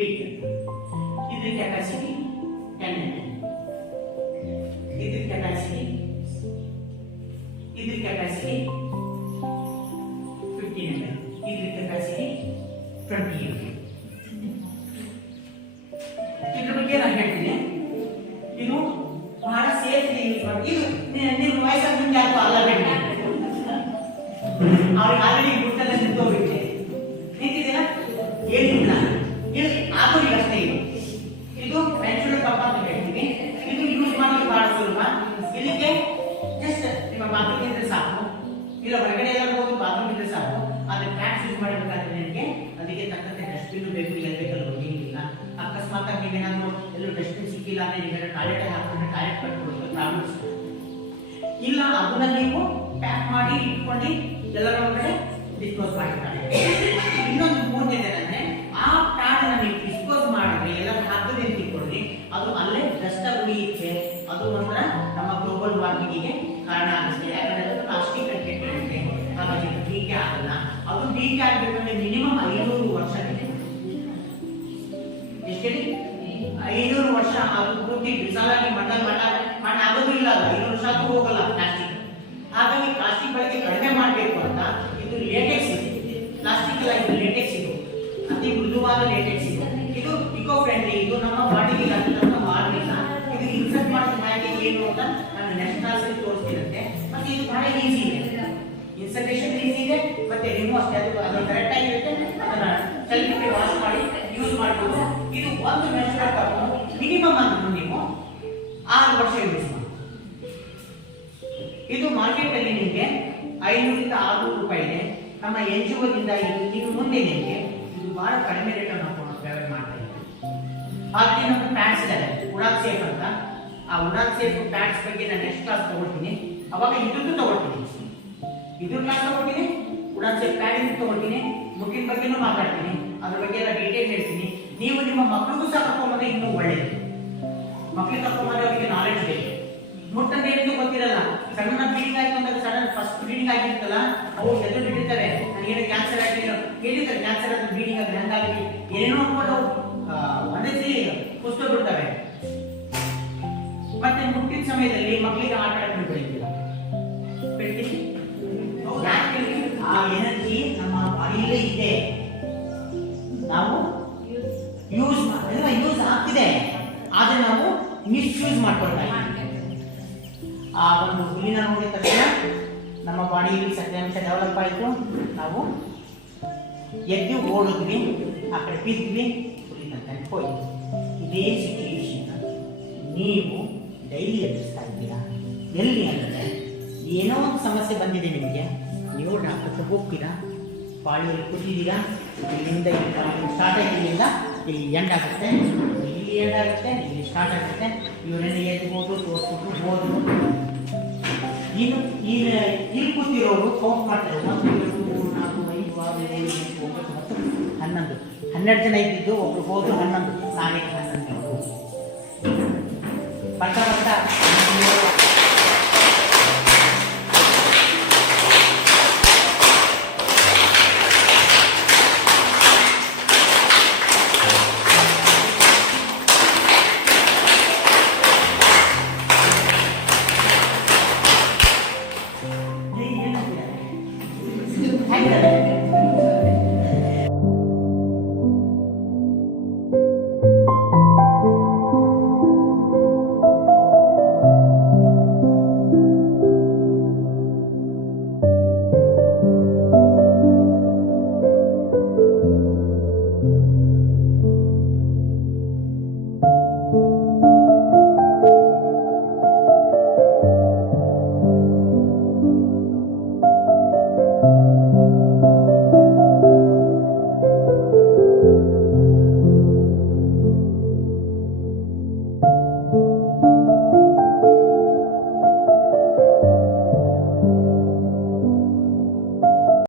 big. This capacity 10 mm. This capacity 15 mm. This capacity 20 mm. ಇದ್ರ ಬಗ್ಗೆ ನಾನು ಹೇಳ್ತೀನಿ. ಇದು ಬಹಳ ಸೇಫ್ಲಿ ಯೂಸ್ ಮಾಡಿ. ಇದು ನಿಮ್ಮ ವಯಸ್ಸಾದ ಮುಂದೆ ಯಾಕೋ ಅಲ್ಲಬೇಡಿ. ಅವ್ರಿಗೆ ಆಲ್ರೆಡಿ ಗುಟ್ಟಲ್ಲಿ ನಿಂತೋಗ್ಬಿಟ್ಟೆ ನಿಂತಿದ್ದೀರಾ ಏನಿಲ್ಲ. ಇದು ಆಗೋರಿಗೆ ಅಷ್ಟೇ. ಇದು ಮೆನ್ಸುರೇಟ್ ಕಪ್ ಅಂತ ಹೇಳ್ತೀವಿ. ಇದು ಯೂಸ್ ಮಾಡೋದು ಬಹಳ ಸುಲಭ. ಇದಕ್ಕೆ ಜಸ್ಟ್ ನಿಮ್ಮ ಬಾತ್ರೂಮ್ ಇದ್ರೆ ಸಾಕು, ಇಲ್ಲ ಹೊರಗಡೆ ಎಲ್ಲ ಹೋಗಿ ಬಾತ್ರೂಮ್ ಇದ್ರೆ ಸಾಕು. ಆದ್ರೆ ಪ್ಯಾಕ್ಸ್ ಯೂಸ್ ಮಾಡಬೇಕಾದ್ರೆ ನಿಮಗೆ ಅದಕ್ಕೆ ತಕ್ಕಂತೆ ಡಸ್ಟ್ಬಿನ್ ಬೇಕು. ಎಲ್ಲ ಬೇಕಲ್ಲ ಹೋಗಿಲ್ಲ. ಅಕಸ್ಮಾತ್ ಆಗಿ ನೀವೇನಾದ್ರೂ ಎಲ್ಲೂ ಡಸ್ಟ್ಬಿನ್ ಸಿಕ್ಕಿಲ್ಲ ಅಂದ್ರೆ ನೀವೆಲ್ಲ ಟಾಯ್ಲೆಟ್ ಹಾಕೊಂಡ್ರೆ ಟಾಯ್ಲೆಟ್ ಕಟ್ಕೊಡೋದು ಪ್ರಾಬ್ಲಮ್ಸ್ ಇಲ್ಲ. ಅದನ್ನ ನೀವು ಪ್ಯಾಕ್ ಮಾಡಿ ಇಟ್ಕೊಂಡು ಎಲ್ಲರ ಒಳಗಡೆ ಡಿಸ್ಪೋಸ್ ಮಾಡಿರ್ತಾರೆ. ಇನ್ನೊಂದು ಮೂರನೇದೇನಂದ್ರೆ ಆ ಪ್ಯಾಡ್ ಅನ್ನ ನೀವು ಡಿಸ್ಪೋಸ್ ಮಾಡಿದ್ರೆ ಎಲ್ಲ ಹಾಕದೆ ತಿಳ್ಕೊಳ್ಳಿ, ಅದು ಅಲ್ಲೇ ಡಸ್ಟ್ ಉಳಿಯುತ್ತೆ. ಅದು ಒಂಥರ ನಮ್ಮ ಗ್ಲೋಬಲ್ ವಾರ್ಮಿಂಗಿಗೆ ಕಾರಣ ಆಗುತ್ತೆ. ಯಾಕಂದ್ರೆ ಅದು ಪ್ಲಾಸ್ಟಿಕ್ ಕಂಟೆಂಟ್ ಇರುತ್ತೆ, ಹಾಗಾಗಿ ಡೀಕೆ ಆಗಲ್ಲ. ಅದು ಡೀಕೆ ಆಗಬೇಕಂದ್ರೆ ಮಿನಿಮಮ್ 500 ವರ್ಷ ಇದೆ. ಎಷ್ಟೇಳಿ 500 ವರ್ಷ. ಅದು ಪೂರ್ತಿ ಬಿಸಾಲಾಗಿ ಮಣ್ಣ ಆಗೋದು ಇಲ್ಲ. 500 ವರ್ಷ ಅದು ಹೋಗಲ್ಲ ಪ್ಲಾಸ್ಟಿಕ್. ಹಾಗಾಗಿ ಪ್ಲಾಸ್ಟಿಕ್ ಬಳಕೆ ಕಡಿಮೆ ಮಾಡಬೇಕು ಅಂತ ಇದು ಲೇಟೆಕ್ಸ್ ಇದೆ. ಪ್ಲಾಸ್ಟಿಕ್ ಅಲ್ಲ, ಇದು ಲೇಟೆಕ್ಸ್. ಇದು ಅತಿ ಮೃದುವಾದ ಲೇಟೆಕ್ಸ್. ಇದು ಇಕೋ ಫ್ರೆಂಡ್ಲಿ. ಇದು ನಮ್ಮ ಬಾಡಿಗೆ ಅಂತ ಮಾಡಲಿಲ್ಲ. ಇದು ಇನ್ಸರ್ಟ್ ಮಾಡೋದು ಹೇಗೆ ಏನು ಅಂತ ನಾನು ನೆಕ್ಸ್ಟ್ ಕ್ಲಾಸಲ್ಲಿ ತೋರಿಸ್ತಿರುತ್ತೆ. ಮತ್ತೆ ಇದು ಬಹಳ ಈಸಿ ಇದೆ. ಇನ್ಸರ್ಟೇಷನ್ ಈಸಿ ಇದೆ, ಮತ್ತೆ ರಿಮೂವ್ ಅಷ್ಟೇ. ಅದು ಕರೆಕ್ಟ್ ಆಗಿರುತ್ತೆ. ಅದನ್ನ ಸೆಲ್ಫ್ ವಾಶ್ ಮಾಡಿ ಯೂಸ್ ಮಾಡಬಹುದು. ಇದು ಒಂದು ಮೆನ್ಸುರೇಟ್ ಕಪ್ ಮಿನಿಮಮ್ ಅಂದ್ರೂ ನೀವು 6 ವರ್ಷ ಯೂಸ್ ಮಾಡಿ. ಇದು ಮಾರ್ಕೆಟ್ ಅಲ್ಲಿ ನಿಮಗೆ 500 ರಿಂದ 600 ರೂಪಾಯಿ ಇದೆ. ನಮ್ಮ NGO ದಿಂದ ಇದು ಮುಂದೆ ನಿಮಗೆ ಇದು ಬಹಳ ಕಡಿಮೆ ರೇಟ್ ಅನ್ನು ಪ್ರೊವೈಡ್ ಮಾಡ್ತಾ ಇದ್ದೀವಿ. ಹಾಗೆ ನಮ್ಮ ಪ್ಯಾಡ್ಸ್ ಇದೆ ಉಡಾನ್ ಸೇಫ್ ಅಂತ. ಆ ಉಡಾನ್ ಸೇಫ್ ಪ್ಯಾಡ್ಸ್ ಬಗ್ಗೆ ನಾನು ನೆಕ್ಸ್ಟ್ ಕ್ಲಾಸ್ ತಗೊಳ್ತೀನಿ. ಅವಾಗ ಇದ್ರದ್ದು ತಗೊಳ್ತೀನಿ. ಇದ್ರ ಕ್ಲಾಸ್ ತಗೊಳ್ತೀನಿ, ಉಡಾನ್ ಸೇಫ್ ಪ್ಯಾಡ್ ಇಂದ ತಗೊಳ್ತೀನಿ, ಮುಗಿನ ಬಗ್ಗೆನೂ ಮಾತಾಡ್ತೀನಿ. ಅದ್ರ ಬಗ್ಗೆ ಎಲ್ಲ ಡೀಟೇಲ್ ಹೇಳ್ತೀನಿ. ನೀವು ನಿಮ್ಮ ಮಕ್ಕಳಿಗೂ ಸಹ ಕರ್ಕೊಂಡ್ಬಂದ್ರೆ ಇನ್ನೂ ಒಳ್ಳೇದು. ಮಕ್ಕಳಿಗೆ ಕರ್ಕೊಂಡ್ಬಂದ್ರೆ ಅವರಿಗೆ ನಾಲೆಡ್ಜ್ ಬೇಕು. ಮುಟ್ಟಂತ ಏನು ಗೊತ್ತಿರಲ್ಲ. ಸಣ್ಣ ಬ್ಲೀಡಿಂಗ್ ಆಯ್ತು ಅಂದ್ರೆ ಸಡನ್ ಫಸ್ಟ್ ಬ್ಲೀಡಿಂಗ್ ಆಗಿರ್ತಲ್ಲ, ಅವ್ರು ಎದುರು ಬಿಟ್ಟಿರ್ತಾರೆ. ನನಗೇನು ಕ್ಯಾನ್ಸರ್ ಆಗಿರೋ ಹೇಳಿರ್ತಾರೆ. ಕ್ಯಾನ್ಸರ್ ಆದ್ರೆ ಬ್ಲೀಡಿಂಗ್ ಆದ್ರೆ ಹಂಗಾಗಿ ಏನೇನೋ ಅನ್ಕೊಂಡು ಒಂದೇ ಸರಿ ಕುಸ್ತೋಗ್ಬಿಡ್ತವೆ. ಮತ್ತೆ ಮುಟ್ಟಿದ ಸಮಯದಲ್ಲಿ ಮಕ್ಕಳಿಗೆ ಆಟ ಆಡೋದು ಬೆಳಿತೀರ ಬೆಳಿತೀವಿ. ಆ ಎನರ್ಜಿ ನಮ್ಮ ಬಾಡಿಯಲ್ಲೇ ಇದೆ. ನಾವು ಯೂಸ್ ಆಗ್ತಿದೆ, ಆದ್ರೆ ನಾವು ಮಿಸ್ಯೂಸ್ ಮಾಡ್ಕೊಳ್ತಾ ಇದ್ದೀವಿ. ಆ ಒಂದು ಹುಲಿನ ನೋಡಿದ ತಕ್ಷಣ ನಮ್ಮ ಬಾಡಿಯಲ್ಲಿ ಸತ್ಯಾಂಶ ಡೆವಲಪ್ ಆಯಿತು. ನಾವು ಎದ್ದು ಓಡಿದ್ವಿ, ಆ ಕಡೆ ಬಿದ್ವಿ, ಹುಲಿನಂತ ಹೋಯ್ತು. ಇದೇ ಸಿಚುವೇಶನ್ ನೀವು ಡೈಲಿ ಎದುರಿಸ್ತಾ ಇದ್ದೀರಾ. ಎಲ್ಲಿ ಅಂದರೆ ಏನೋ ಒಂದು ಸಮಸ್ಯೆ ಬಂದಿದೆ ನಿಮಗೆ, ನೀವು ಡಾಕ್ಟರ್ ಹೋಗ್ತೀರಾ, ಪಾಳಿಯಲ್ಲಿ ಕೂತಿದ್ದೀರಾ. ಇಲ್ಲಿಂದ ಸ್ಟಾರ್ಟ್ ಆಗಿ ಇಲ್ಲಿಂದ ಇಲ್ಲಿ ಎಂಡ್ ಆಗುತ್ತೆ, ಇಲ್ಲಿ ಎಂಡ್ ಆಗುತ್ತೆ, ಇಲ್ಲಿ ಸ್ಟಾರ್ಟ್ ಆಗುತ್ತೆ. ಇವರೆಲ್ಲ ಎದ್ಬೋದು, ತೋರಿಸ್ಬಿಟ್ಟು ಹೋದ್ರು. ಇನ್ನು ಇಲ್ಲಿ ಕೂತಿರೋರು ಕೌಂಟ್ ಮಾಡ್ತಾರೆ. 1 2 3 4 5 6 7 8 9 10 11 12 ಜನ ಇದ್ದಿದ್ದು ಒಬ್ರು ಹೋದ್ರು. 11 ನಾಳೆ 11 ಬರ್ತಾ